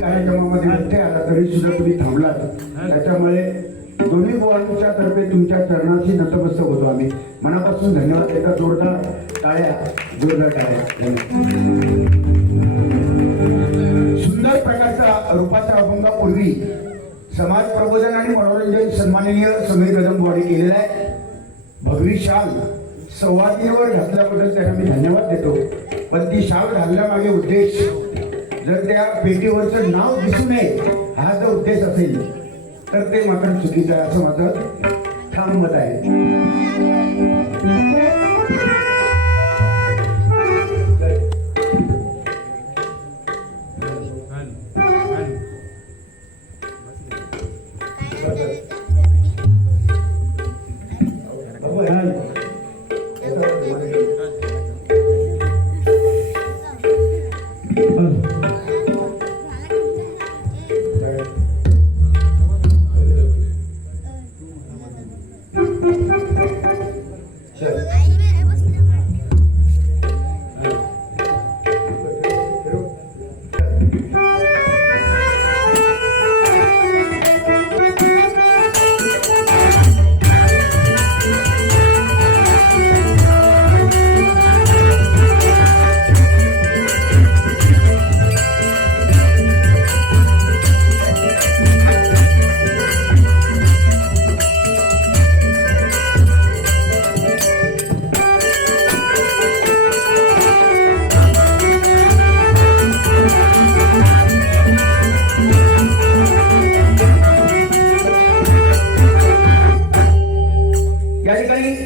कार्यक्रमामध्ये नसते आला तरी सुद्धा तुम्ही थांबलात, त्याच्यामुळे दोन्ही बुवांच्या तर्फे तुमच्या चरणाशी नतमस्तक होतो आम्ही. मनापासून धन्यवाद. एका जोरदार टाळ्या. सुंदर प्रकारचा रूपाचा अभंगापूर्वी समाज प्रबोधन आणि मनोरंजन सन्माननीय समीर कदमवाडी केलेला आहे. भगवी शाल संवादीवर घातल्याबद्दल त्यांना मी धन्यवाद देतो. पण ती शाल घालण्यामागे उद्देश, जर त्या पेटीवरचं नाव दिसू नये हा जर उद्देश असेल तर ते मात्र चुकीचं आहे असं माझं ठाम मत आहे.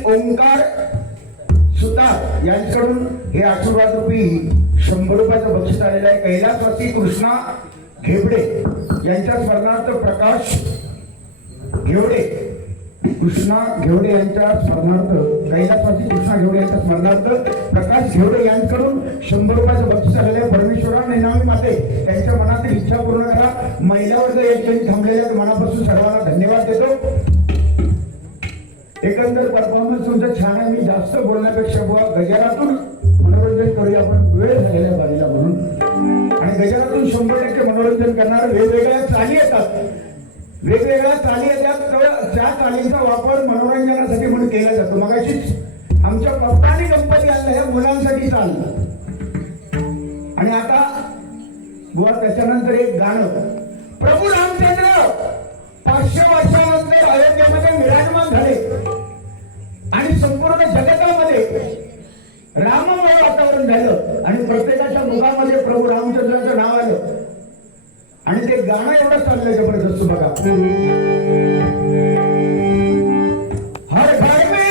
ओंकार सुतार यांच्याकडून हे आशीर्वाद रूपी 100 रुपयाचं बक्षीस आलेलं आहे. कैलासवासी कृष्णा घेवडे यांच्या स्मरणार्थ प्रकाश घेवडे, कृष्णा घेवडे यांच्या स्मरणार्थ, कैलासवासी कृष्णा घेवडे यांच्या स्मरणार्थ प्रकाश घेवडे यांच्याकडून 100 रुपयाचं बक्षीस आलेलं आहे. परमेश्वरा निनामी माते त्यांच्या मनातील इच्छा पूर्ण करा. महिलावर्ग या ठिकाणी थांबलेल्या मनापासून सर्वांना धन्यवाद देतो. एकंदर परफॉर्मन्स तुमचं छान आहे. मी जास्त बोलण्यापेक्षा बुवा गजारातून मनोरंजन करूया आपण, वेळ झालेल्या बाजूला म्हणून. आणि गजारातून 100% मनोरंजन करणार. वेगवेगळ्या चाली येतात, वेगवेगळ्या चाली येतात, तर त्या चालींचा वापर मनोरंजनासाठी म्हणून केला जातो. मगाशीच आमच्या पप्पांनी गणपती आणला ह्या मुलांसाठी चाललं. आणि आता बुवा त्याच्यानंतर एक गाणं, प्रभू रामचंद्र 500 वर्षानंतर अयोध्येमध्ये विराजमान झाले आणि संपूर्ण जगतामध्ये राममय वातावरण झालं आणि प्रत्येकाच्या मुखामध्ये प्रभू रामचंद्राचं नाव आलं. आणि ते गाणं एवढं चाललंय जबरदस्त बघा. हर घर में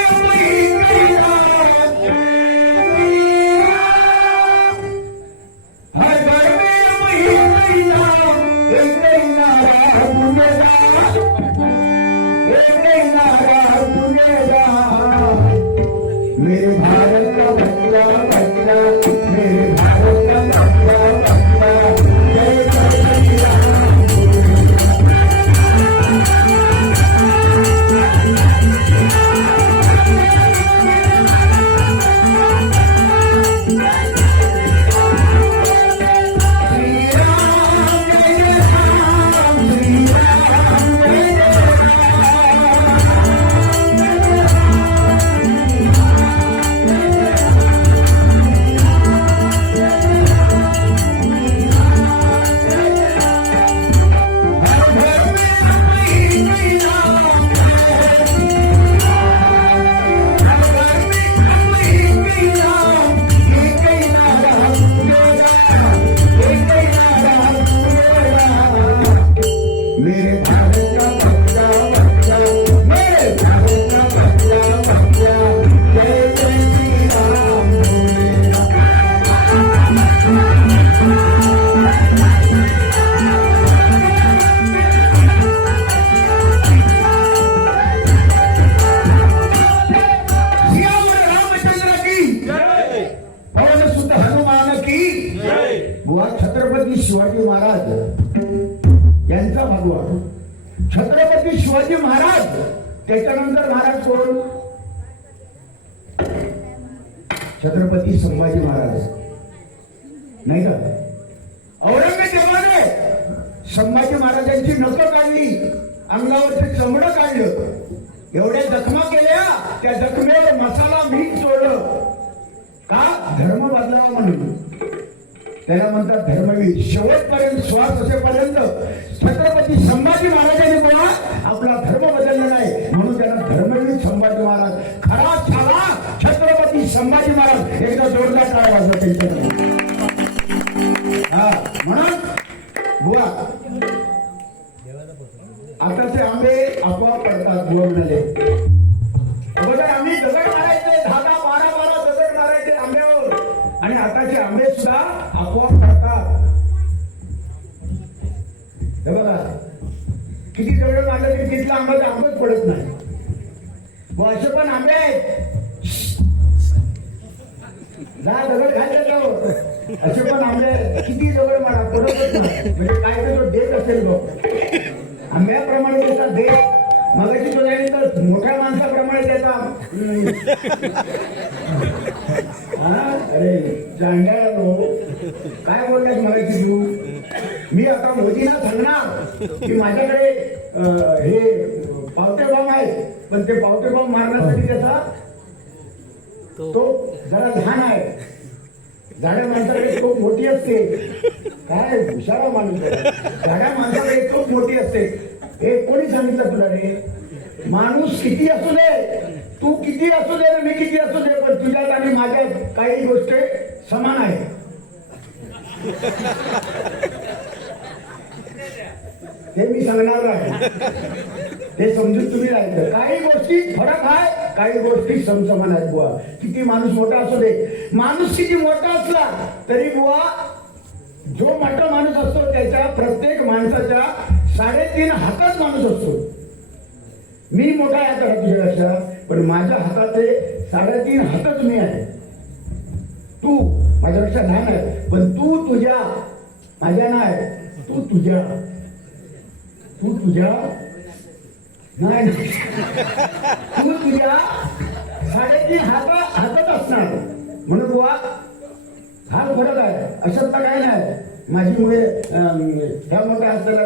मेरे भारत का बच्चा बच्चा, मेरे भारत का बच्चा बच्चा, जय जय राम. छत्रपती शिवाजी महाराज यांचा भागवा. छत्रपती शिवाजी महाराज, त्याच्यानंतर महाराज कोण? छत्रपती संभाजी महाराज, नाही का? औरंगजेबाने संभाजी महाराजांची नखं काढली, अंगावरचे चमडं काढलं, एवढ्या जखमा केल्या, त्या जखमेवर मसाला मीठ सोडलं. का? धर्म बदलावा म्हणून. त्याला म्हणतात धर्मवीर. शेवटपर्यंत श्वास असेपर्यंत छत्रपती संभाजी महाराजांनी बोला आपला धर्म बदलला नाही, म्हणून त्यांना धर्मवीर संभाजी महाराज. खरा छाला छत्रपती संभाजी महाराज. एकदा जोरदार टाळ्या वाजवा त्यांच्याकडे. हा म्हणून बुवा आताचे आंबे आपोआप पडतात. बुवा म्हणाले अगोदर आम्ही दगड मारायचे, 10-12 दगड मारायचे आंब्यावर, आणि आताचे आंबे सुद्धा आपोआप पडतात. हे बघा किती दगड मारले तरी तिथला आंबाच पडत नाही. असे पण आंबे आहेत, दगड खायला असे पण आंबे किती दगड मारा पडतच नाही. म्हणजे काय तर देत असेल बघ आंब्याप्रमाणे त्याचा देत. मगाची तो जाईल तर मोठ्या माणसाप्रमाणे त्याचा अरे जांड्या काय बोलण्यात मगाची तू. मी आता मोदींना सांगणार की माझ्याकडे हे पावते बॉम्ब आहे, पण ते पावते बॉम्ब मारण्यासाठी त्याचा तो जरा लहान आहे. झाड्या माणसाकडे तोप मोठी असते. काय हुशारा माणूस, झाड्या माणसाकडे तोप मोठी असते. हे कोणी सांगितलं तुला रे? माणूस किती असू दे, तू किती असू दे, मी किती असू दे, पण तुझ्यात आणि माझ्यात काही गोष्टी समान आहे. हे मी सांगणार आहे, ते समजून तुम्ही राहायचं. काही गोष्टी फरक आहे, काही गोष्टी समसमान आहेत. बुवा किती माणूस मोठा असू दे, माणूस किती मोठा असला तरी बुवा जो मोठा माणूस असतो त्याच्या प्रत्येक माणसाच्या 3.5 हातात माणूस असतो. मी मोठा आहे आता तुझ्यापेक्षा, पण माझ्या हाताचे 3.5 हातच मी आहे. तू माझ्यापेक्षा लहान आहे, पण तू तुझ्या, माझ्या नाही, तू तुझ्या नाही, तू तुझ्या 3.5 हातात असणार. म्हणून बुवा हा फरक आहे. अशातला काय नाही. माझी मुळे ह्या मोठ्या असलेला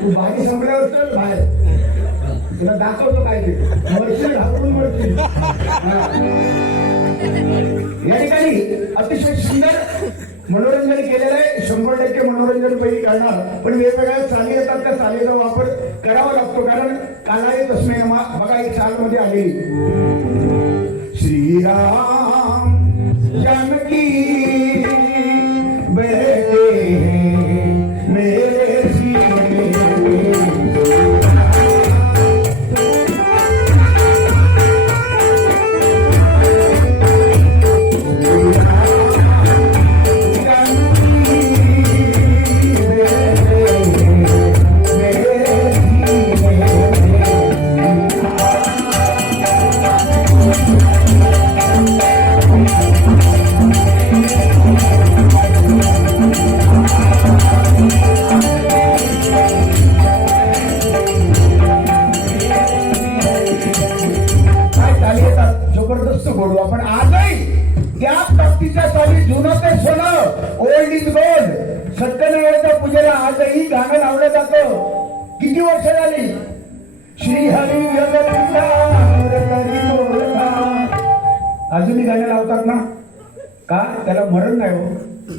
तू बाकी संपल्यावर चल बाहेर, तुला दाखवतो काय ते मरशील, घाबरून मरशील. या ठिकाणी अतिशय सुंदर मनोरंजन केलेलं आहे. 100% मनोरंजन पहिली करणार, पण वेगवेगळ्या चाली येतात, त्या चालीचा वापर करावा लागतो. कारण कालाय तस्मै नमः. बघा एक चाल मध्ये आलेली श्रीराम जानकी बैठे मेरे सीने. पण आजही त्याच भक्तीच्या चाली जुनं ते सोनं, ओल्ड इज गोल्ड. सत्यनारायणच्या पूजेला आजही गाणं लावलं जातं. किती वर्ष झाली? श्री हरी अजूनही गाणं लावतात ना? का त्याला मरण नाही हो,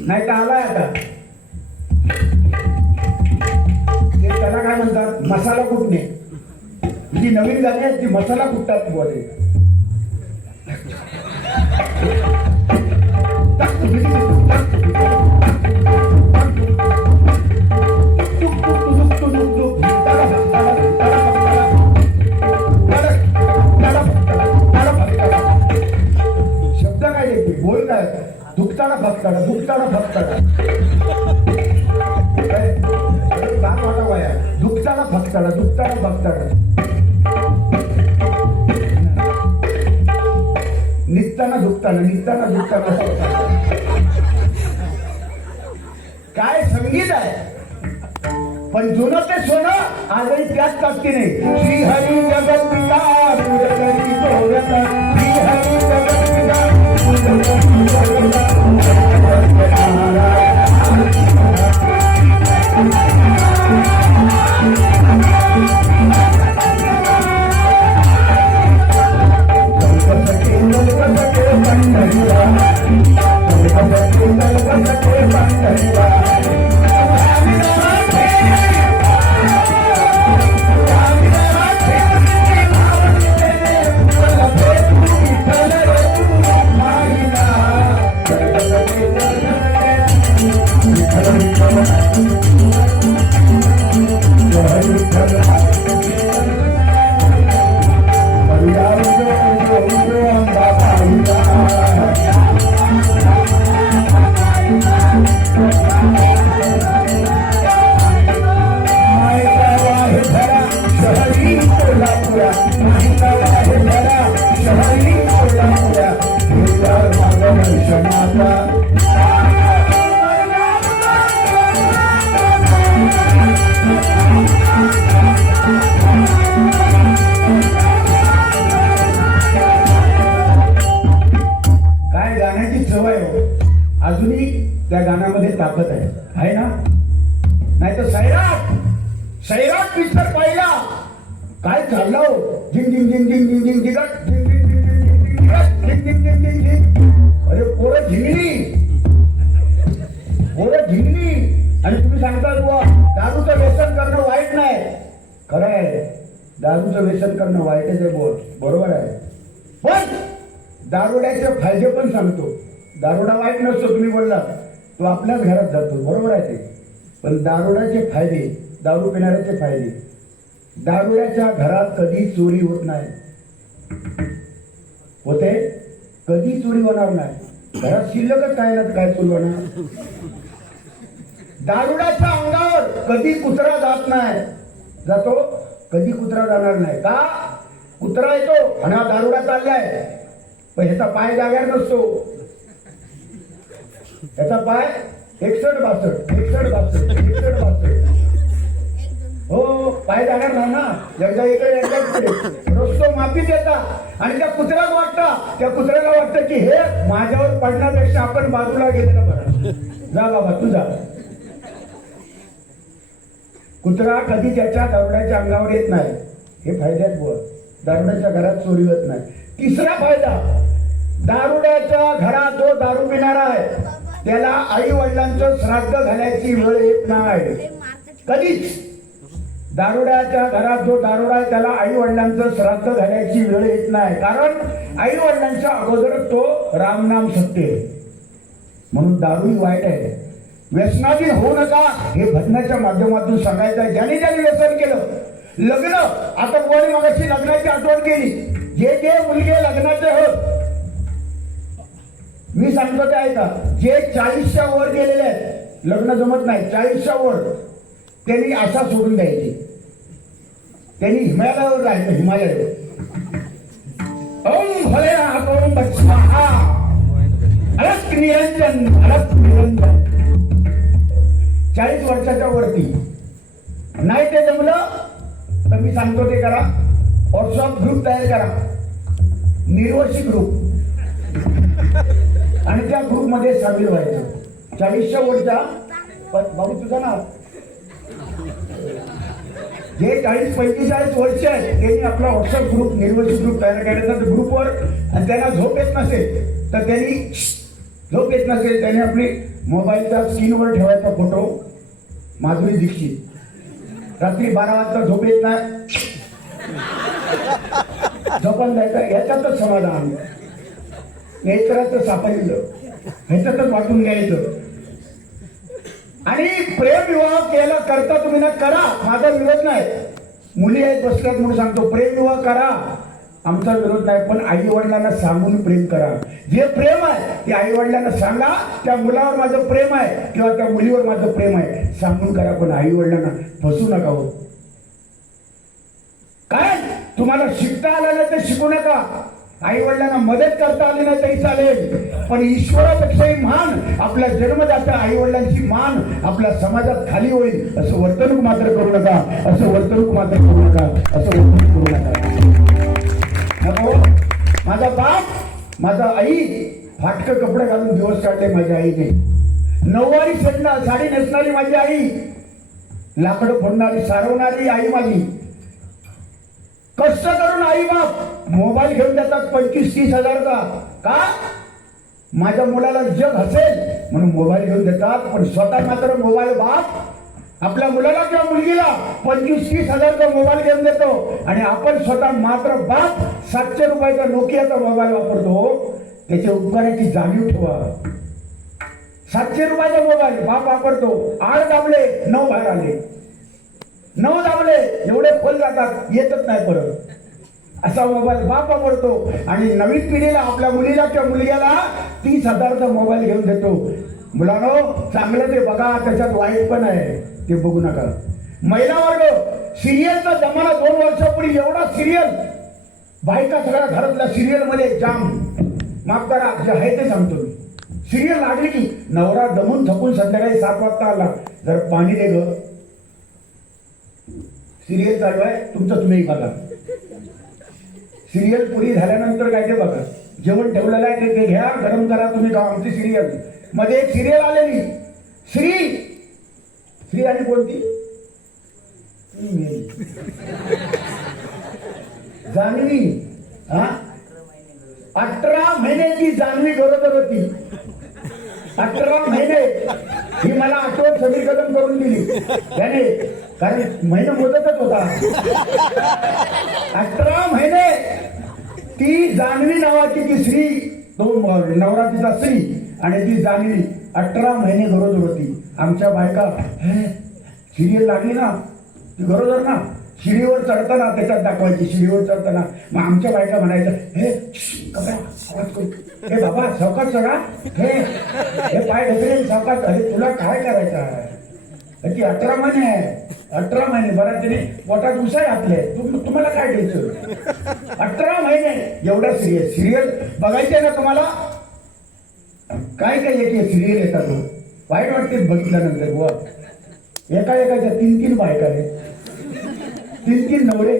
नाही तर आलाय आता. त्याला काय म्हणतात? मसाला कुटणे. जी नवीन गाणी आहेत ती मसाला कुटतात बोले. शब्द काय येते? बोल काय? दुखताना फक्ताडा, दुखताना फक्ताडा. दात वाटावा या. दुखताना फक्ताडा, दुखताना फक्ताडा. निघताना दुखताना, निघताना दुखताना. काय संगीत आहे, पण जुनं ते सोनं आजही त्याच ताकदीने. श्री हरी जगत्पिता पुरकरी तोरता, श्री हरी जगत्पिता पुरकरी तोरता. काय गाण्याची सवय हो, अजूनही त्या गाण्यामध्ये ताकद आहे ना? नाही तर सैराट पिक्चर पाहिला काय चाललं हो, झिंग झिंग झिंग झिंग झिंग झिंग झिंगट, झिंग झिंग झिंग झिंग झिंग झिंगट, झिंग झिंग झिंग झिंग झिंग. अरे पोरं झिंगली आणि तुम्ही सांगता बुवा दारूचं व्यसन करणं वाईट नाही. खरं आहे, दारूचं व्यसन करणं वाईटच आहे, बरोबर आहे. पण दारुड्याचे फायदे पण सांगतो. दारुडा वाईट नसतो, तुम्ही बोलला तो आपल्याच घरात जातो, बरोबर आहे ते. पण दारुड्याचे फायदे, दारू पिणाऱ्याचे फायदे, दारुड्याच्या घरात कधी चोरी होत नाही. होते कधी चोरी होणार नाही. घरात शिल्लकच काय ना काय चोरी होणार. दारुड्याच्या अंगावर कधी कुत्रा जात नाही, जातो कधी कुत्रा जाणार नाही. का? कुत्रा येतो आणि हा दारुडा चाललाय, पण ह्याचा पाय जाग्यावर नसतो. ह्याचा पाय 61-62 हो, पाय जाणार नाही ना. एकदा इकडे एकदा तिकडे रस्तो माफी देता आणि त्या कुत्र्याला वाटतं की हे माझ्यावर पडण्यापेक्षा आपण बाजूला गेलेलं बरं. जा बाबा तू जा. कुत्रा कधी त्याच्या दारुड्याच्या अंगावर येत नाही. हे फायद्यात बुवा, दारुड्याच्या घरात चोरी होत नाही. तिसरा फायदा, दारुड्याच्या घरात जो दारू पिणारा आहे त्याला आई वडिलांचं श्राद्ध घालायची वेळ येत नाही कधीच. दारुड्याच्या घरात जो दारुडा आहे त्याला आई वडिलांचं श्राद्ध घालायची वेळ येत नाही, कारण आई वडिलांच्या अगोदर तो रामनाम सत्य आहे. म्हणून दारू ही वाईट आहे. व्यसनाधीन होऊ नका हे भजनाच्या माध्यमातून सांगायचं आहे. ज्याने व्यसन केलं, लग्न, आता कोणी मगाशी लग्नाची आठवण केली, जे मुलगे लग्नाचे होत, मी सांगतो ते ऐका. जे 40च्या वर गेलेले आहेत, लग्न जमत नाही, 40च्या वर, त्यांनी असा सोडून द्यायची. त्यांनी हिमालयावर राहिलं, हिमालयावर. ओम भोलेनाथ ओम बच्चा अलक निरंजन 40 वर्षाच्या वरती नाही ते जमलं तर मी सांगतो ते करा. व्हॉट्सअप ग्रुप तयार करा, निर्वशी ग्रुप, आणि त्या ग्रुप मध्ये सामील व्हायचं. 40च्या वरच्या बाबू तुझा ना, जे 40-45 वर्ष आहेत त्यांनी आपला व्हॉट्सअप ग्रुप, निर्वशी ग्रुप तयार करायचा. ग्रुपवर आणि त्यांना झोप येत नसेल तर त्यांनी आपली मोबाईलच्या स्क्रीनवर ठेवायचा फोटो माधुरी दीक्षित. रात्री 12 वाजता झोप येत नाही, झोपण द्यायचा. याच्यातच समाधान, नेत्राचं सापडलं ह्याच्यातच वाटून घ्यायचं. आणि प्रेमविवाह केला करता तुम्ही ना, करा, माझा विरोध नाही. मुली आहेत बसल्यात म्हणून सांगतो, प्रेमविवाह करा, आमचा विरोध नाही. पण आई वडिलांना सांगून प्रेम करा. जे प्रेम आहे ते आई वडिलांना सांगा, त्या मुलावर माझं प्रेम आहे किंवा त्या मुलीवर माझं प्रेम आहे सांगून करा. पण आई वडिलांना फसू नका हो. काय तुम्हाला शिकता आलं नाही तर शिकू नका. आई वडिलांना मदत करता आली नाही तरी चालेल, पण ईश्वरापेक्षाही महान आपल्या जन्मदात्या आई वडिलांची मान आपल्या समाजात खाली होईल असं वर्तणूक मात्र करू नका, असं वर्तणूक करू नका. नको. माझा बाप, माझा आई फाटकं कपडे घालून दिवस काढले माझ्या आईने. 9वारी साडी नेसणारी माझी आई, लाकडं फोडणारी, सारवणारी आई माझी. कष्ट करून आई बाप मोबाईल घेऊन देतात 25-30 हजारचा. का? माझ्या मुलाला जग हसेल म्हणून मोबाईल घेऊन देतात, पण स्वतः मात्र मोबाईल बाप आपल्या मुलाला किंवा मुलगीला 25-30 हजारचा मोबाईल घेऊन देतो आणि आपण स्वतः मात्र बाप 700 रुपयाचा नोकियाचा मोबाईल वापरतो. त्याच्या उपकाराची जाणीव ठेवा. 700 रुपयाचा मोबाईल बाप वापरतो. 8 दाबले 9 बाहेर आले, 9 दाबले एवढे खोल जातात, येतच नाही परत. असा मोबाईल बाप वापरतो आणि नवीन पिढीला आपल्या मुलीला किंवा मुलग्याला 30 हजारचा मोबाईल घेऊन देतो. मुलांनो, चांगलं ते बघा, त्याच्यात वाईट पण आहे, ते बघू नका. महिला वर्ग, सिरियलचा जमाना 2 वर्षापूर्वी एवढा सिरियल, बायका सगळ्या घरातल्या सिरियल मध्ये जाम. माफ करा, जे आहे ते सांगतो मी. सिरियल लागली की नवरा दमून थकून संध्याकाळी 7 वाजता आला, जर पाणी दे ग, सिरियल चालू आहे, तुमचं तुम्ही बघा. सिरियल पुरी झाल्यानंतर काय ते बघा, जेवण ठेवलेलं आहे ते घ्या, गरम करा, तुम्ही खावा. आमची सिरियल मध्ये एक सिरियल आलेली, श्री आणि कोणती जान्हवी. 18 महिन्याची जान्हवी गरोदर होती. 18 महिने ही मला आठवण सगळी कदम करून दिली त्याने, कारण महिना मोदतच होता. 18 महिने ती जान्हवी नावाची ती श्री, तो नवरा तिचा श्री आणि ती जान्हवी 18 महिने गरोदर होती. आमच्या बायका सिरियल लागली ना, ती गरोदर ना, शिडीवर चढताना त्याच्यात दाखवायची, शिडीवर चढताना. मग आमच्या बायका म्हणायचं, हे कपडा आवाज करू, हे बाबा सावकाश चढा, हे पाय ढकलेल सावकाश. अरे तुला काय करायचं आहे, ती 18 महिने आहे, 18 महिने. बरं तिने पोटात उसाय घातले, तुम्हाला काय द्यायचं. 18 महिने एवढ्या सिरियल बघायचे ना तुम्हाला. काय काय येते सिरियल येतात, वाईट वाटते बघितल्यानंतर. बुवा एकाच्या 3-3 बायका आहे, 3-3 नवरे,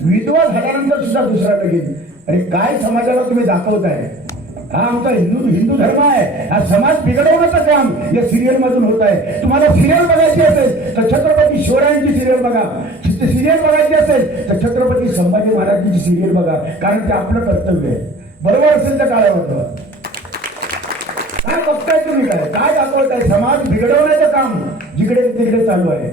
विधवा झाल्यानंतर सुद्धा दुसरा लगीन. अरे काय समाजाला तुम्ही दाखवताय. हा आमचा हिंदू धर्म आहे. हा समाज बिघडवण्याचं काम या सिरियल मधून होत आहे. तुम्हाला सिरियल बघायची असेल तर छत्रपती शिवरायांची सिरियल बघा, सिरियल बघायची असेल तर छत्रपती संभाजी महाराजांची सिरियल बघा, कारण ते आपलं कर्तव्य आहे. बरोबर असेल तर काळावर काय बघताय तुम्ही, काय दाखवताय. समाज बिघडवण्याचं काम जिकडे तिकडे चालू आहे,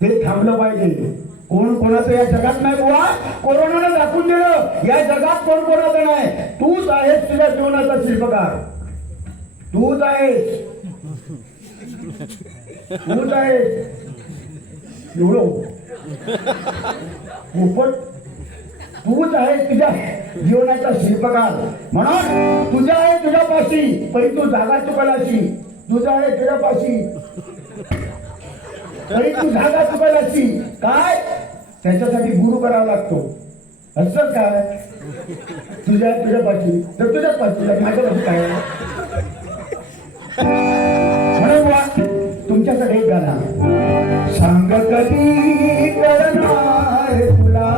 ते थांबलं पाहिजे. कोण कोणाचं या जगात नाही बुवा. कोरोनाने दाखवून दिलं या जगात कोण कोणाचं नाही. तूच आहेस तुझ्या जीवनाचा शिल्पकार, तूच आहेस, तूच आहेस. एवढं पोपट, तूच आहेस तुझ्या जीवनाचा शिल्पकार. म्हणून तुझ्या आहे तुझ्यापाशी, परी तू जागा चुकायलाशी. तुझा आहे तुझ्यापाशी तरी तू जागा चुकायलाशी. काय त्याच्यासाठी गुरु करावा लागतो. असं काय तुझ्यापाशी तर तुझ्याच पाशी, माझ्यापाशी काय. म्हणून तुमच्यासाठी एक गाणं. सांग कधी करणार तुला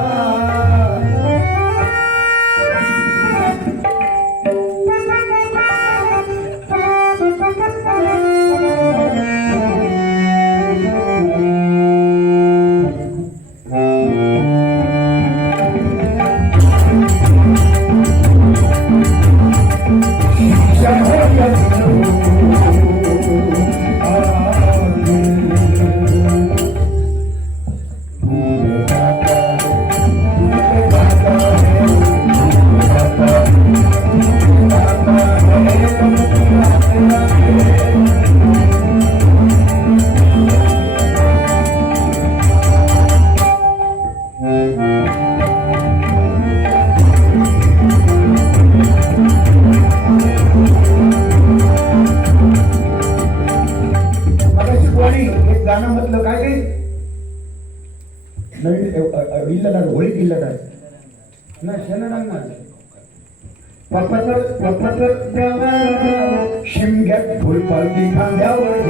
शिमग्यात फुलपालती खांद्यावर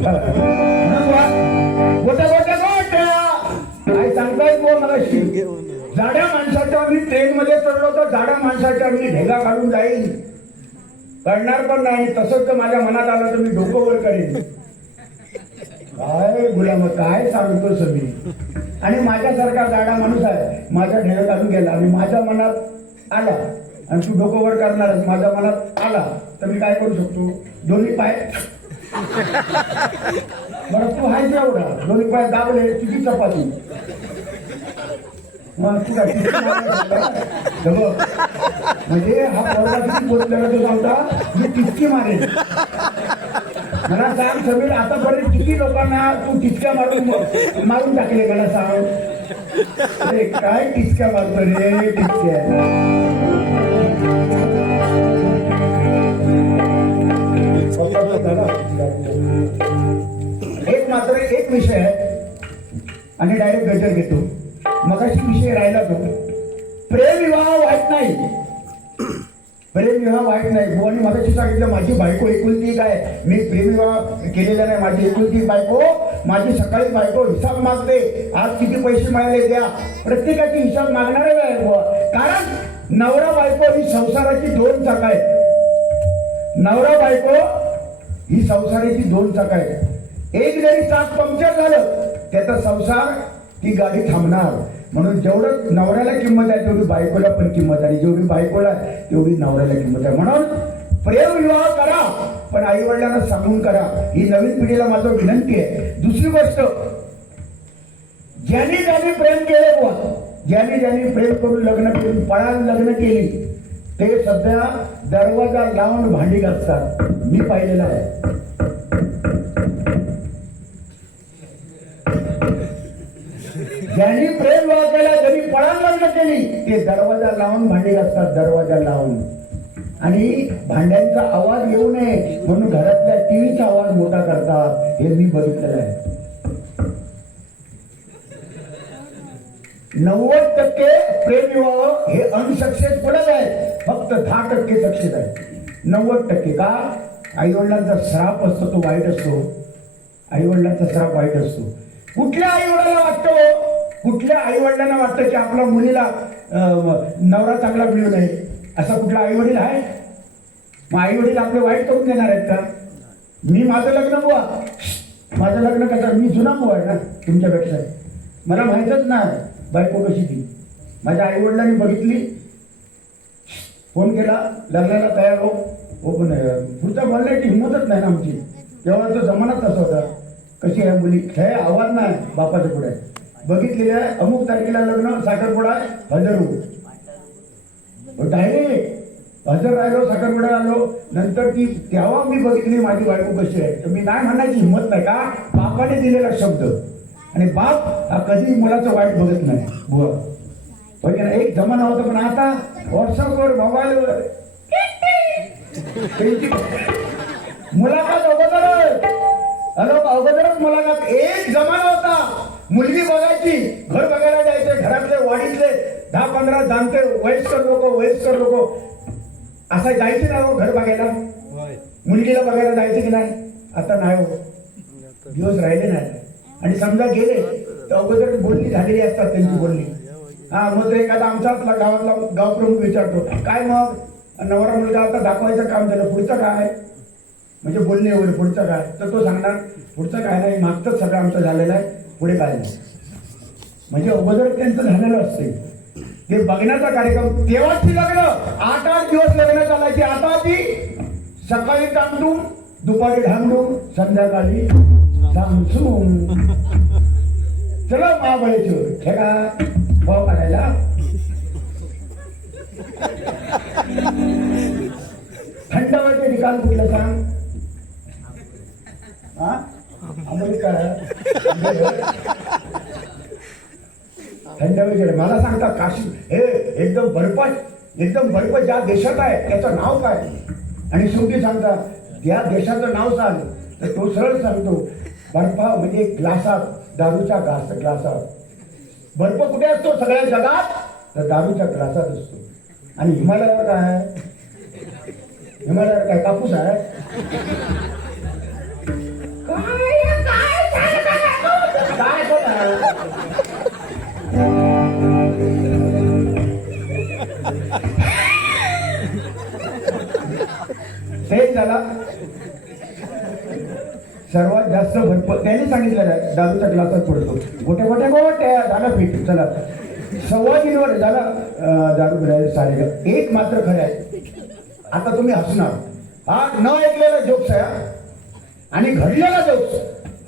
गोट्या गोट्या गोट्या काय सांगतायत बुवा मला. जाड्या माणसाच्या मी ट्रेन मध्ये चढलो तर जाड्या माणसाच्या मी ढेगा काढून जाईल, करणार पण नाही. तसंच तर माझ्या मनात आलं तर मी डोकं वर करेन. काय गुलाम काय सांगतो सगळी. आणि माझ्यासारखा जाडा माणूस आहे, माझ्या ढेगा काढून गेला आणि माझ्या मनात आला आणि तू डोकं वर करणारच माझ्या मनात आला तर मी काय करू शकतो. दोन्ही पाय बरं तू हाय एवढा दोन्ही पाय दाबले तुझी चपाती. मग तू काय म्हणजे हा पोरगा किती बोललेला तो सांगता मी टिचकी मारेन. मला सांग समीर आतापर्यंत किती लोकांना तू टिचक्या मारून टाकले मला सांग. अरे काय टिचक्या मारतो रे टिचक्या. मात्र एक विषय आहे आणि डायरेक्ट गजर घेतो. मगाशी विषय राहिला तो प्रेमविवाह वाईट नाही. प्रेमविवाह वाईट नाही. आणि मगाशी सांगितलं माझी बायको एकुलती काय, मी प्रेमविवाह केलेला नाही. माझी एकुलती बायको, माझी सकाळी बायको हिसाब मागते, आज किती पैसे मिळाले द्या. प्रत्येकाची हिसाब मागणारे आहे. कारण नवरा बायको ही संसाराची दोन चाक आहे. नवरा बायको ही संसाराची दोन चाक आहे. एक जरी चाक पंक्चर झालं त्याचा संसार ती गाडी थांबणार. म्हणून जेवढं नवऱ्याला किंमत आहे तेवढी बायकोला पण किंमत आहे, जेवढी बायकोला तेवढी नवऱ्याला किंमत आहे. म्हणून प्रेमविवाह करा पण आई वडिलांना सांगून करा, ही नवीन पिढीला माझं विनंती आहे. दुसरी गोष्ट, ज्यांनी ज्यांनी प्रेम केले बुवा, ज्यांनी प्रेम करून लग्न करून पळाल लग्न केली ते सध्या दरवाजा लावून भांडी घासतात. मी पाहिलेलं आहे. ज्यांनी प्रेम विवाह केला, ज्यांनी पळाल लग्न केली ते दरवाजा लावून भांडी घासतात. दरवाजा लावून आणि भांड्यांचा आवाज येऊ नये म्हणून घरातल्या टीव्हीचा आवाज मोठा करतात. हे मी बघितलेलं आहे. 90% प्रेमविवाह हे अनसक्सेसफुलच आहे. फक्त 10% सक्सेस आहे. 90% का? आई वडिलांचा श्राप असतो तो वाईट असतो. आई वडिलांचा श्राप वाईट असतो. कुठल्या आई वडिलांना वाटतं, कुठल्या आई वडिलांना वाटतं की आपल्या मुलीला नवरा चांगला मिळू नये, असा कुठला आई वडील आहे? मग आई वडील आपले वाईट करून देणार आहेत का? मी माझं लग्न बुवा, माझं लग्न कसं, मी जुना बुवा आहे ना तुमच्यापेक्षा. मला माहीतच नाही बायको कशी ती. माझ्या आई वडिलांनी बघितली, फोन केला, लग्नाला तयार हो पण पुढचा बोलण्याची हिंमतच नाही ना आमची. तेव्हा तो जमानाच तसा होता. कशी आहे मुली, हे आवाज नाही बापाच्या पुढे. बघितलेलं आहे अमुक तारखेला लग्न, साखरपुडा हजर हो. डायरेक्ट हजर राहिलो, साखरपुडा आलो. नंतर ती तेव्हा मी बघितली माझी बायको कशी आहे. तर मी नाही म्हणायची हिंमत नाही का, बापाने दिलेला शब्द. आणि बाप हा कधी मुलाचं वाईट बघत नाही बुवा. बघा एक जमाना होता, पण आता व्हॉट्सअपवर मोबाईलवर मुलाखत अगोदरच मुलाखत. एक जमाना होता मुलगी बघायची, घर बघायला जायचे, घरातले वाडीतले 10-15 जाणते वयस्कर लोक असं जायचे ना हो घर बघायला. मुलगीला बघायला जायचे की नाही? आता नाही हो, दिवस राहिले नाही. आणि समजा गेले तर अगोदर बोलणी झालेली असतात त्यांची बोलणी. हा मग एखादा आमचाच गावातला गाव प्रमुख विचारतो काय मग नवरा मुलगा आता दाखवायचं काम झालं, पुढचं काय? म्हणजे बोलणे वगैरे पुढचं काय? तर तो सांगणार पुढचं काय नाही, मागचंच सगळं आमचं झालेलं आहे, पुढे काय नाही. म्हणजे अगोदर त्यांचं झालेलं असते ते बघण्याचा कार्यक्रम. तेव्हाची लग्न 8-8 दिवस लग्न चालायची. आता ती सकाळी तांदून, दुपारी ढांडून, संध्याकाळी सामसून. चला महाबळेश्वर ठेका भाव काढायला. थंड हवेचे ठिकाण कुठलं सांग? अमेरिका. थंड हवेचे मला सांगतात काशी हे एकदम बर्फ ज्या देशात आहे त्याचं नाव काय? आणि शेवटी सांगतात त्या देशाचं नाव सांग. तर तो सरळ सांगतो बर्फा म्हणजे ग्लासात, दारूच्या ग्लासात. बर्फ कुठे असतो सगळ्या जगात? तर दारूच्या ग्लासात असतो. आणि हिमालयावर काय आहे? हिमालयावर काय कापूस आहे? काय झाला सर्वात जास्त भरपूर त्याने सांगितलं दारूच्या ग्लासात पडतो गोट्या गोट्या गोट्या झाला पीठ चला 3:15 वर झाला दारू पिरायला साडे एक मात्र खरं आहे. आता तुम्ही हसणार हा न ऐकलेला जोक्स आहे आणि घडलेला जोक्स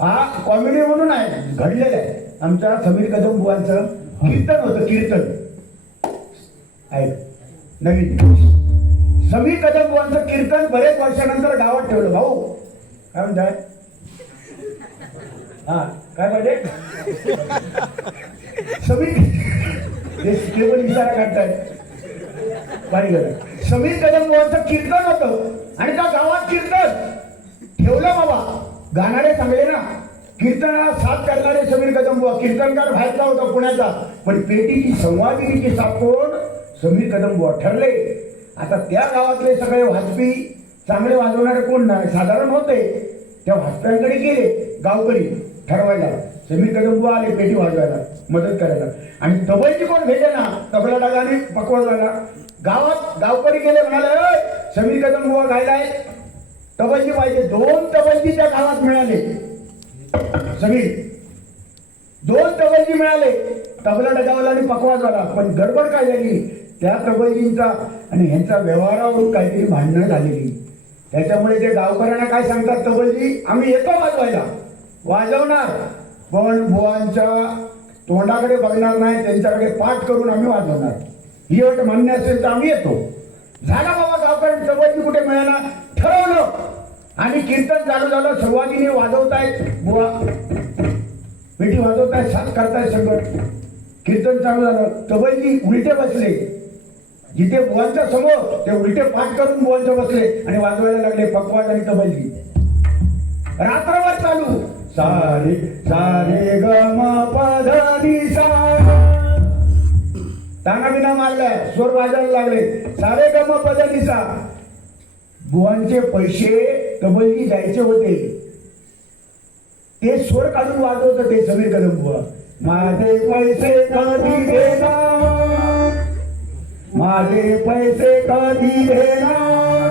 हा कॉमेडी म्हणून आहे घडलेला आहे. आमच्या समीर कदम बुवांचं कीर्तन होतं कीर्तन आहे नवीन समीर कदम बुवांचं कीर्तन बरेच वर्षानंतर गावात ठेवलं. भाऊ काय म्हणताय हा काय पाहिजे समीर ते पण विचारा काढताय समीर कदम बुवांचं कीर्तन होतं आणि त्या गावात कीर्तन ठेवलं बाबा. गाणारे चांगले ना कीर्तनाला साथ करणारे समीर कदम बुवा कीर्तनकार बाहेरचा होता पुण्याचा पण पेटीची संवादिनीची साथ कोण समीर कदम बुवा ठरले. आता त्या गावातले सगळे वाजपी चांगले वाजवणारे कोण नाही साधारण होते त्या वाजप्यांकडे गेले गावकरी ठरवायला. समीर कदम बुवा आले पेटी वाजवायला मदत करायला आणि तबलची कोण भेटे ना तबला डागाने पकवायला गावात गावकरी गेले म्हणाले समीर कदम बुवा गायलाय तबलची पाहिजे. 2 तबलची त्या गावात मिळाले समीर 2 तबलजी मिळाले तबला डगावला आणि पकवाज झाला. पण गडबड काय झाली त्या तबलजींचा आणि ह्यांचा व्यवहारावरून काहीतरी भांडणं झालेली. त्याच्यामुळे ते गावकऱ्यांना काय सांगतात तबलजी आम्ही येतो वाजवायला वाजवणार पण बुवांच्या तोंडाकडे बघणार नाही त्यांच्याकडे पाठ करून आम्ही वाजवणार ही अट मान्य असेल तर आम्ही येतो. झाला बाबा गावकऱ्यांनी तबलजी कुठे मिळाला ठरवलं आणि कीर्तन चालू झालं. सुरुवातीने वाजवतायत बुवा पेटी वाजवतायत साथ करतायत सगळं कीर्तन चालू झालं. तबलजी उलटे बसले जिथे बुवांच्या समोर ते उलटे पाठ करून बुवांच्या बसले आणि वाजवायला लागले पकवाज आणि तबलजी. रात्रभर चालू सारे सारे ग म प ध नि सा ताना बिना मारल्या स्वर वाजायला लागले सारे ग म प ध नि सा. बुवांचे पैसे तबलजी द्यायचे होते ते स्वर काढून वाजवत होते समीर कदम बुवा. माझे पैसे कधी देणार माझे पैसे कधी देणार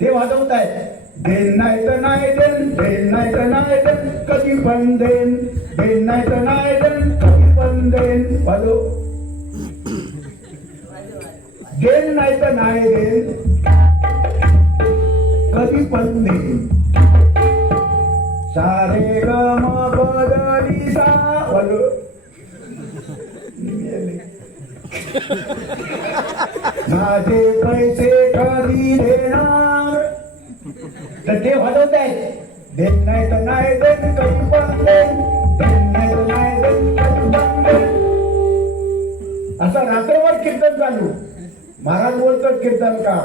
ते वाजवत आहे. देन नाही तर नाही देन देन नाही तर नाही देन कधी पण देन देन नाही तर नाही देन कधी पण देन वाजव. देन नाही तर नाही देन कधी पण देन सारे ग म प ध नि सा वाजव. माझे पैसे कधी देणार तर ते वाजवत आहे. देन नाही तर नाही देन कधी पण देन देन नाही तर नाही देन कधी पण देन. असं रात्रभर कीर्तन चालू. महाराज बोलतात कीर्तन का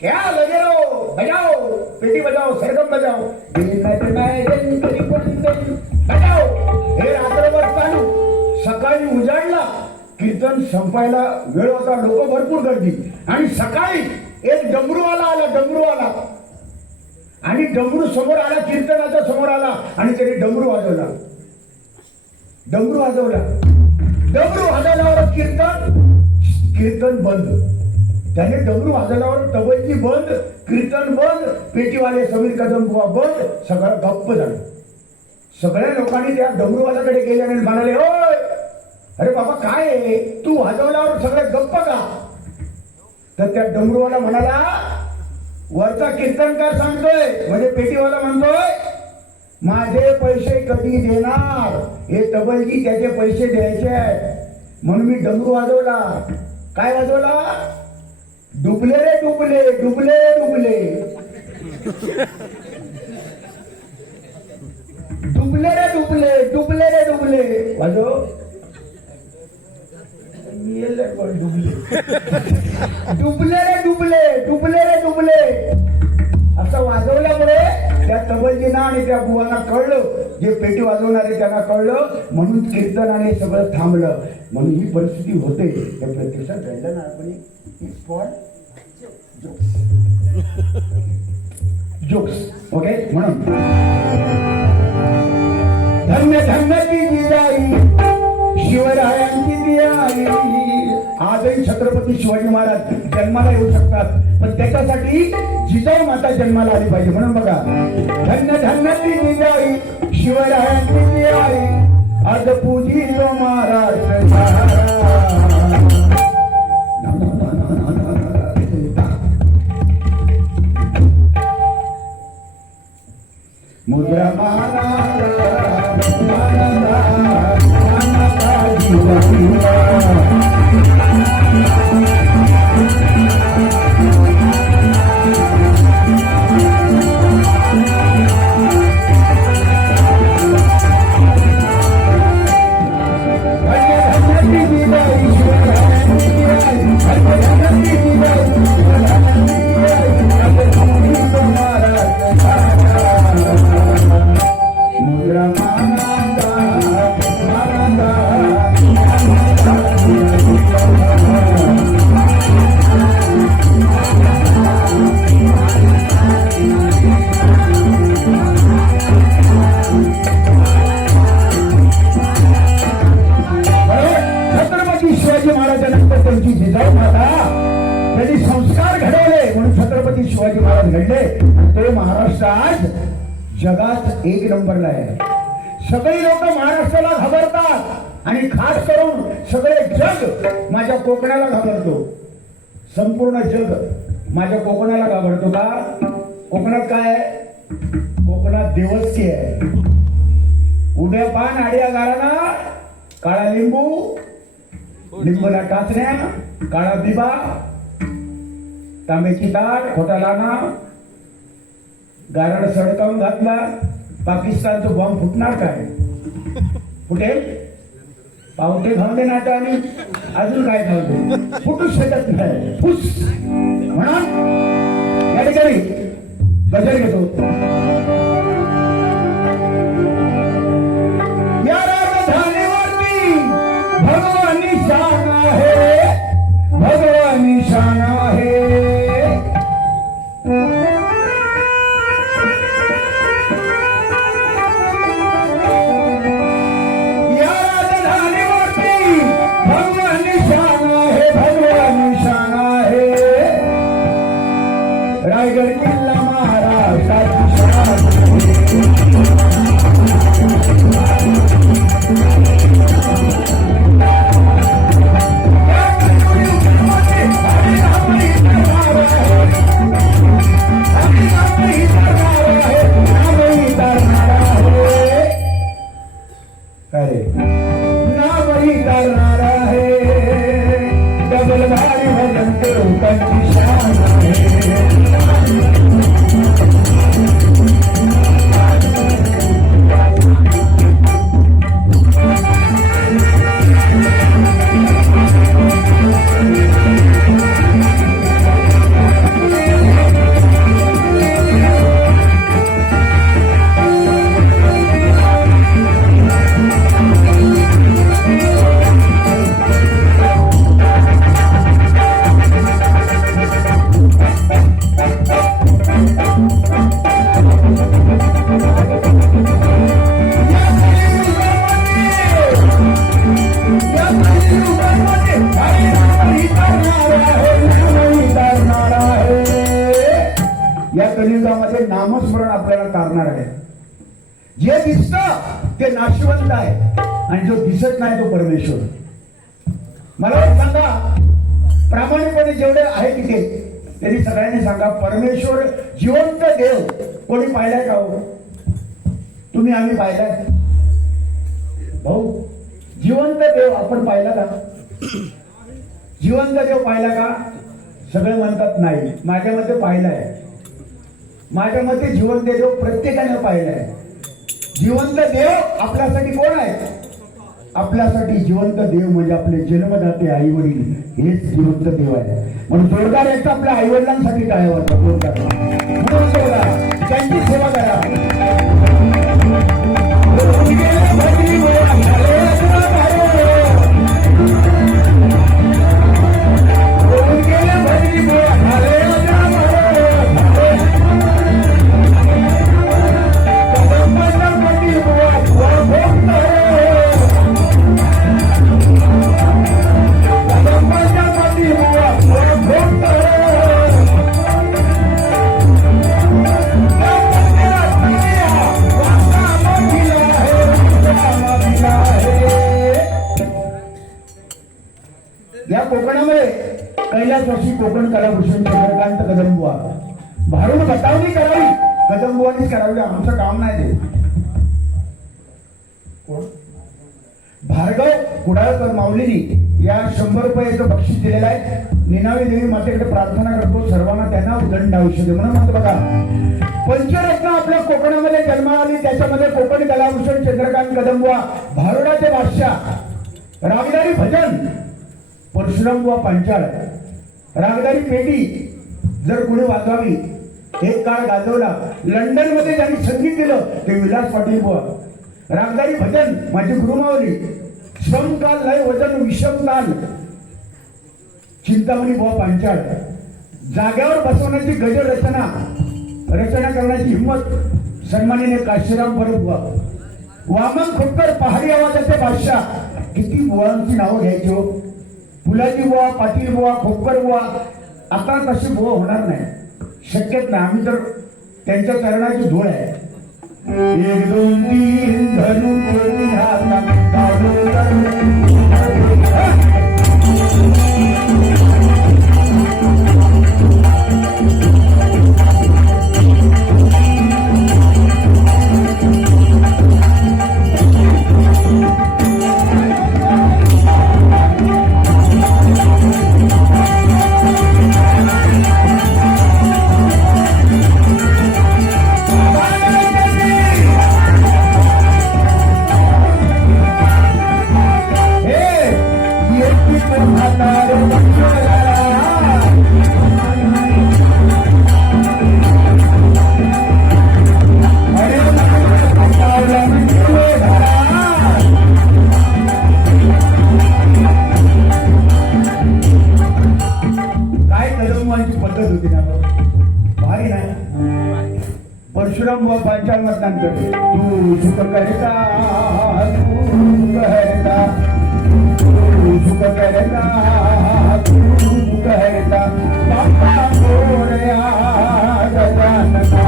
क्या लगे रहो बजाओ पेटी बजाओ सरगम बजाओ देन नाही तर नाही देन कधी पण देन बजाओ. हे रात्रभर चालू. सकाळी उजाडला कीर्तन संपायला वेळ होता लोक भरपूर गर्दी आणि सकाळी एक डमरूवाला आला डमरूवाला आणि डमरू समोर आला कीर्तनाच्या समोर आला आणि त्याने डमरू वाजवला. डमरू वाजवला डमरू वाजवल्यावर कीर्तन बंद. त्याने डमरू वाजवल्यावर तबलजी बंद कीर्तन बंद पेटीवाले समीर कदम बुवा बंद सगळं गप्प झालं. सगळ्या लोकांनी त्या डमरूवाल्याकडे गेले आणि म्हणाले होय अरे बाबा काय आहे तू वाजवल्यावर सगळे गप्प का. तर त्या डमरूवाला म्हणाला वरचा कीर्तनकार सांगतोय म्हणजे पेटीवाला म्हणतोय माझे पैसे कधी देणार. हे तबलजी त्याचे पैसे द्यायचे आहेत म्हणून मी डमरू वाजवला. काय वाजवला डुबले रे डुबले डुबले रे डुबले डुबले रे डुबले डुबले रे डुबले वाजव. डुबले रे डुबले डुबले रे डुबले असं वाजवल्यामुळे त्या तबलजीना आणि त्या बुवांना कळलं जे पेटी वाजवणारे त्यांना कळलं म्हणून कीर्तनाने सगळं थांबलं. म्हणून ही परिस्थिती होते त्या प्रत्यक्षात घडलं ना. आपण जोक्स ओके म्हणून धन्य धन्य ती जिजाई शिवरायांची ती आई आजही छत्रपती शिवाजी महाराज जन्माला येऊ शकतात, पण त्याच्यासाठी जिजाऊ माता जन्माला आली पाहिजे. म्हणून बघा, धन्य धन्य ती जिजाई शिवरायांची आई, आज पूजी तो महाराष्ट्र सारा. मुद्रा शिवाजी महाराज घडले. ते महाराष्ट्र आज जगात एक नंबरला आहे. सगळे लोक महाराष्ट्राला घाबरतात आणि खास करून सगळे जग माझ्या कोकणाला घाबरतो. संपूर्ण जग माझ्या कोकणाला घाबरतो का? कोकणात काय आहे? कोकणात देवस्थी आहे. उभ्या पान आड्या गाळाना, काळा लिंबू, लिंबूला टाचण्या, काळा बिबा, तांब्याची ताट, खोटा लाना, गारड सडकावून घातला. पाकिस्तानचा बॉम्ब फुटणार काय? फुटेल? पावटे घावले नाटा आणि अजून काय घावले? फुटू शकत नाही. फुस म्हणून या ठिकाणी गजर घेतो. या राजधानीवरती भगवानी शान आहे, भगवानी शान आहे. रायगड किल्ला महाराष्ट्राची नामही करणार आहे. डबल भारी भजन करू कंची शान आहे. या कलियुगामध्ये नामस्मरण आपल्याला तारणार आहे. जे दिसतं ते नाशवंत आहे आणि जो दिसत नाही तो परमेश्वर. मला सांगा, प्रामाणिकपणे जेवढे आहे तिथे त्यांनी सगळ्यांनी सांगा, परमेश्वर जिवंत देव कोणी पाहिलाय का? हो, तुम्ही आम्ही पाहिलाय भाऊ? जिवंत देव आपण पाहिला का? जिवंत देव पाहिला का? सगळे म्हणतात नाही. माझ्या मते पाहिलाय. माझ्या मते जिवंत देव प्रत्येकाने पाहिलाय. जिवंत देव आपल्यासाठी कोण आहे? आपल्यासाठी जिवंत देव म्हणजे आपले जन्मदाते आई वडील, हेच जिवंत देव आहे. म्हणून जोरदार एकदा आपल्या आई वडिलांसाठी टाळ्या वाजवा. त्यांची सेवा करा. कैलासवासी कोकण कलाभूषण चंद्रकांत कदमबुवा भारून बतावणी करावी कदमबुवानीच करावी, आमचं काम नाही ते. भार्गव कुडाळकर माऊलीनी या 100 रुपयाचं बक्षीस दिलेलं आहे. निनावी देवी मातेकडे प्रार्थना करतो सर्वांना त्यांना उदंड आयुष्य दे म्हणून म्हणतो बघा. पंचरत्न आपल्या कोकणामध्ये जन्माला आली, त्याच्यामध्ये कोकण कलाभूषण चंद्रकांत कदमबुवा, भारुडाचे बादशाह, रागदारी भजन परशुरामबुवा पांचाळ, रागदारी पेटी जर कोणी वाजवावी एक काळ गाजवला. लंडन मध्ये ज्यांनी संगीत दिलं ते विलास पाटील बुवा. रागदारी भजन माझी गुरुमावली, श्रमकाल लय वजन विषमकाल चिंतामणी बुवा पांचाळ. जाग्यावर बसवण्याची गजल रचना करण्याची हिंमत सन्माननीय काशीराम परब बुवा. वामन खोटकर पहाडी आवाजाचे बादशाह. किती बुवांची नावं घ्यायची हो. फुलाजी बुवा, पाटील बुवा, खोटकर बुवा. आता तशी बुवा होणार नाही, शक्यच नाही. आम्ही तर त्यांच्या चरणाची धूळ आहे. 1 2 3 धरून परशुराम बुवा पांचाळ मतदान करते. तू सुख करता, तू कहता, तू सुख करता, तू कहता, बाबा मोरया गजानना.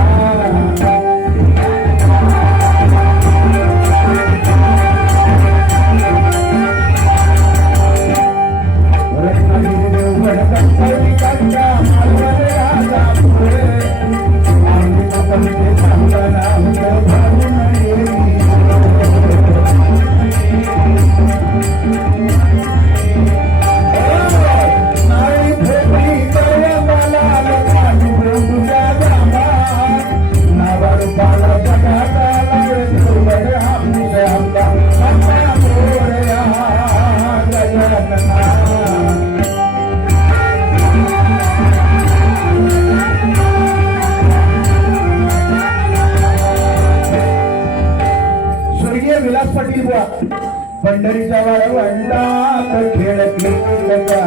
विलास पाटील बुवा. पंढरीच्या वाळवंटात खेळ खेळला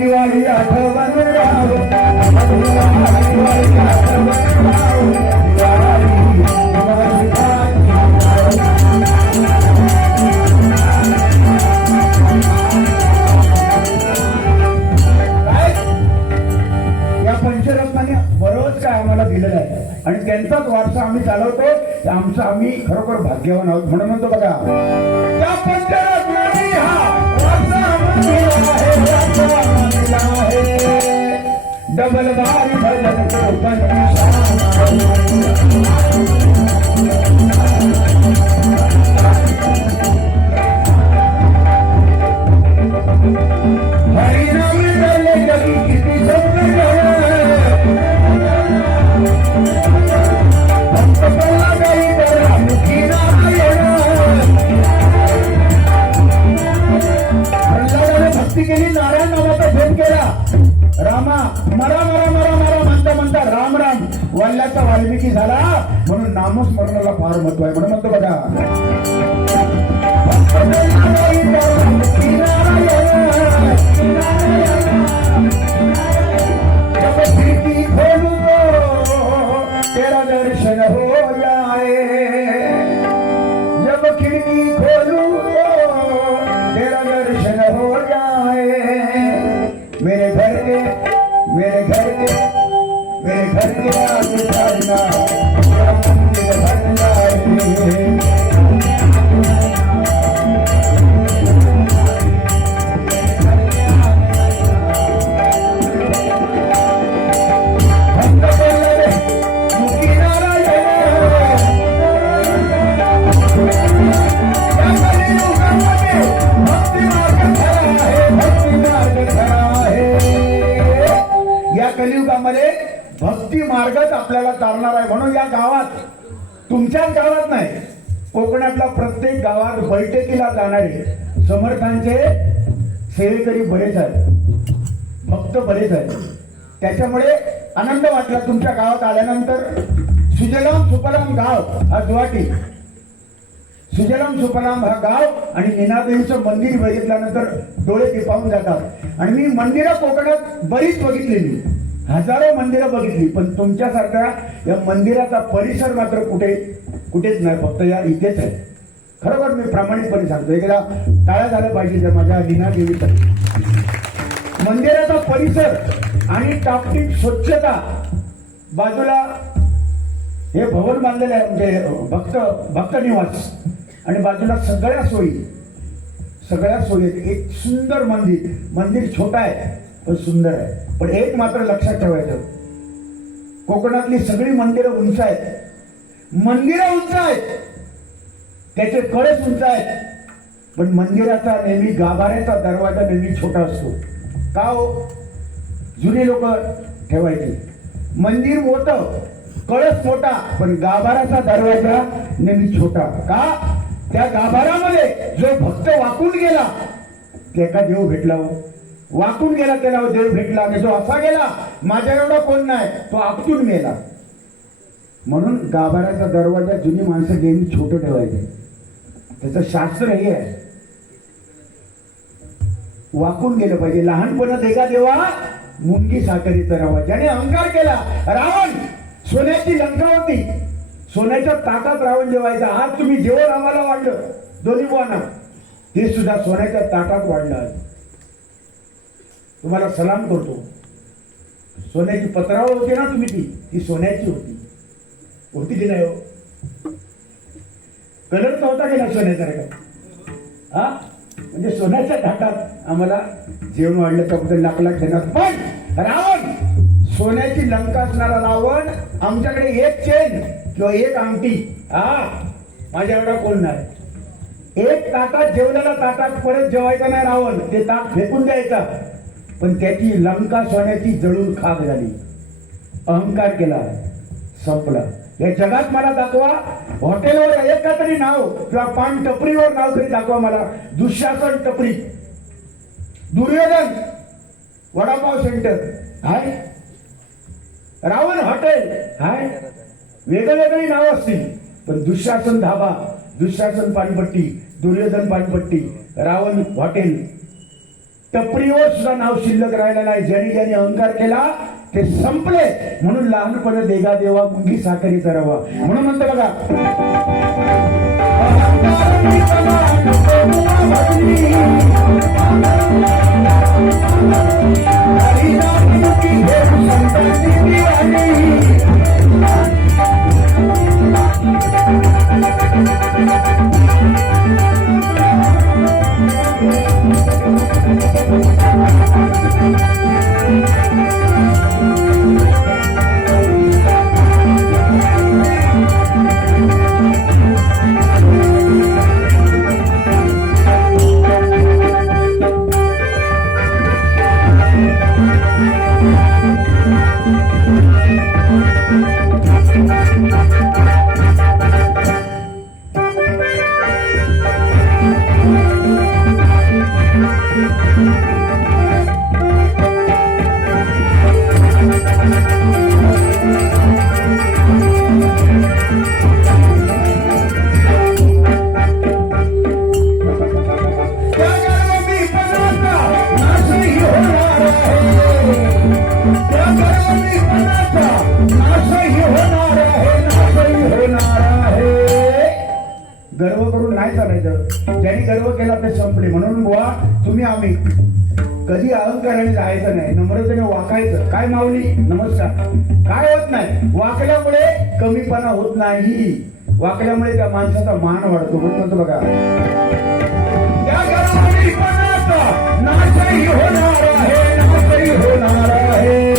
दिवाळी आठवण राव. या पंचरत्नाने बरोच काय आम्हाला दिलेलं आहे आणि त्यांचाच वारसा आम्ही चालवतो. आमचं आम्ही खरोखर भाग्यवान आहोत म्हणून म्हणतो बघा. त्या पंचरत्नाने हा डबल बारी भजन हरिनाम डले जगी किती भक्त गई मुखी नारायण. रामा मरा मरा मरा मरा म्हणता म्हणता राम राम वल्ल्याचा वाल्मिकी झाला. म्हणून नामस्मरणाला फार महत्व आहे. म्हणून म्हणतो बघा, तेरा दर्शन हो जाए, जब खिड़की खोलू तेरा दर्शन हो जाए, मेरे घर के मेरे घर के मेरे घर के आगे जाना मंदिर बन जाए. कलियुगामध्ये भक्ती मार्गच आपल्याला तारणार आहे. म्हणून या गावात, तुमच्याच गावात नाही, कोकणातल्या प्रत्येक गावात बैठकीला जाणारे समर्थांचे सेवेकरी बरेच आहेत, भक्त बरेच आहेत. त्याच्यामुळे आनंद वाटला तुमच्या गावात आल्यानंतर. सुजलाम सुफलाम गाव हा गुवाहाटी, सुजलाम सुफलाम हा गाव आणि नीनादेवीचं मंदिर बघितल्यानंतर डोळे दिपावून जातात. आणि मी मंदिरं कोकणात बरीच बघितलेली, हजारो मंदिरं बघितली, पण तुमच्यासारख्या या मंदिराचा परिसर मात्र कुठेच नाही, फक्त या इथेच आहे. खरोखर मी प्रामाणिकपणे सांगतो, एकदा टाळ्या झाल्या पाहिजे त्या माझ्या नीनादेवीचा. मंदिराचा परिसर आणि टापटीप स्वच्छता, बाजूला हे भवन बांधलेलं आहे म्हणजे भक्त निवास, आणि बाजूला सगळ्या सोयी. एक सुंदर मंदिर छोटा आहे पण सुंदर आहे. पण एक मात्र लक्षात ठेवायचं, कोकणातली सगळी मंदिरं उंच आहेत, मंदिरं उंच आहेत, त्याचे कळस उंच आहेत, पण मंदिराचा नेहमी गाभाऱ्याचा दरवाजा नेहमी छोटा असतो. का हो? जुने लोक ठेवायचे. मंदिर मोठं, कळस मोठा, पण गाभाऱ्याचा दरवाजा नेहमी छोटा. का? त्या गाभाऱ्यामध्ये जो भक्त वाकून गेला त्याला देव भेटला. वाकून गेला त्याला देव भेटला, आणि जो असा गेला माझ्या एवढा कोण नाही तो आपटून मेला. म्हणून गाभाऱ्याचा दरवाजा जुनी माणसं नेहमी छोटं ठेवायचे. त्याचं शास्त्र हे आहे, वाकून गेलं पाहिजे. लहानपणात एका देवा मुंगी साखरेचा रवा. ज्याने अहंकार केला, रावण, सोन्याची लंका होती, सोन्याच्या ताटात रावण जेवायचा. आज तुम्ही जेवण आम्हाला वाढलं दोन्ही बुवांना, ते सुद्धा सोन्याच्या ताटात वाढलं. तुम्हाला सलाम करतो. सोन्याची पत्रावळ होती ना तुम्ही, ती सोन्याची होती की नाही हो? कलर नव्हता की नाही सोन्याचा रे? हा, म्हणजे सोन्याच्या ताटात आम्हाला जेवण वाढलं त्याबद्दल लाख लाख देणार. पण रावण, सोन्याची लंका असणारा रावण, आमच्याकडे एक चेन किंवा एक अंगठी, माझ्या एवढा कोण नाही. एक ताटात जेवलेला ताटात परत जेवायचा नाही रावण, ते ताट फेकून द्यायचा. पण त्याची लंका सोन्याची जळून खाक झाली. अहंकार केला, संपला. या जगात मला दाखवा, हॉटेलवर एका तरी नाव किंवा पान टपरीवर नाव तरी दाखवा मला. दुःशासन टपरी, दुर्योधन वडापाव सेंटर हाय, रावण हॉटेल हाय, वेगवेगळी नाव असतील, पण दुःशासन धाबा, दुःशासन पानपट्टी, दुर्योधन पानपट्टी, रावण हॉटेल, टपरीवर सुद्धा नाव शिल्लक राहिला नाही. ज्यांनी ज्यांनी अहंकार केला ते संपले. म्हणून लहानपणे देगा देवा मुंगी साखरेचा रवा. म्हणून म्हणतो बघा, नाही चालायचं. ज्यांनी गर्व केला ते संपले. म्हणून बुवा तुम्ही आम्ही कधी अहंकाराने जायचं नाही, नम्रतेने वाकायचं. काय माऊली नमस्कार. काय होत नाही वाकल्यामुळे, कमीपणा होत नाही. वाकल्यामुळे त्या माणसाचा मान वाढतो. म्हणतो बघा, त्या गर्वानीपणाचा नाशही होणार आहे, नाशही होणार आहे.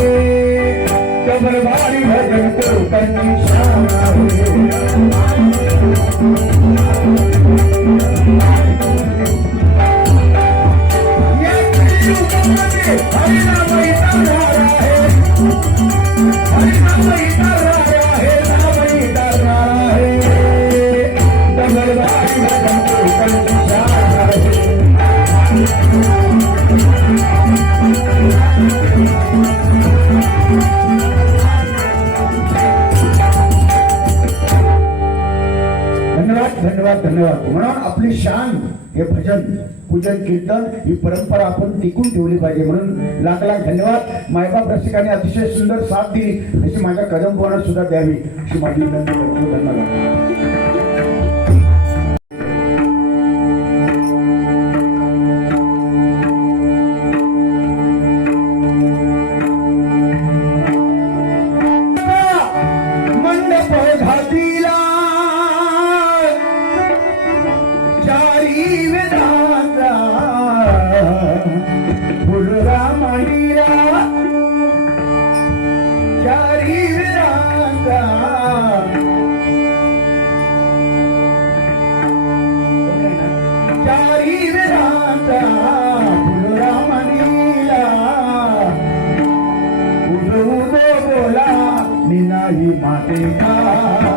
त्या बलवानी भजन करू त्यांनी शान धन्यवाद धन्यवाद. म्हणून आपली शान हे भजन पूजन कीर्तन ही परंपरा आपण टिकून ठेवली पाहिजे. म्हणून लाख लाख धन्यवाद. मायबाप रसिकांनी अतिशय सुंदर साथ दिली, अशी माझ्या कदम पोहानं सुद्धा द्यावी अशी माझी विनंती करतो. धन्यवाद. बोला निनाही माते का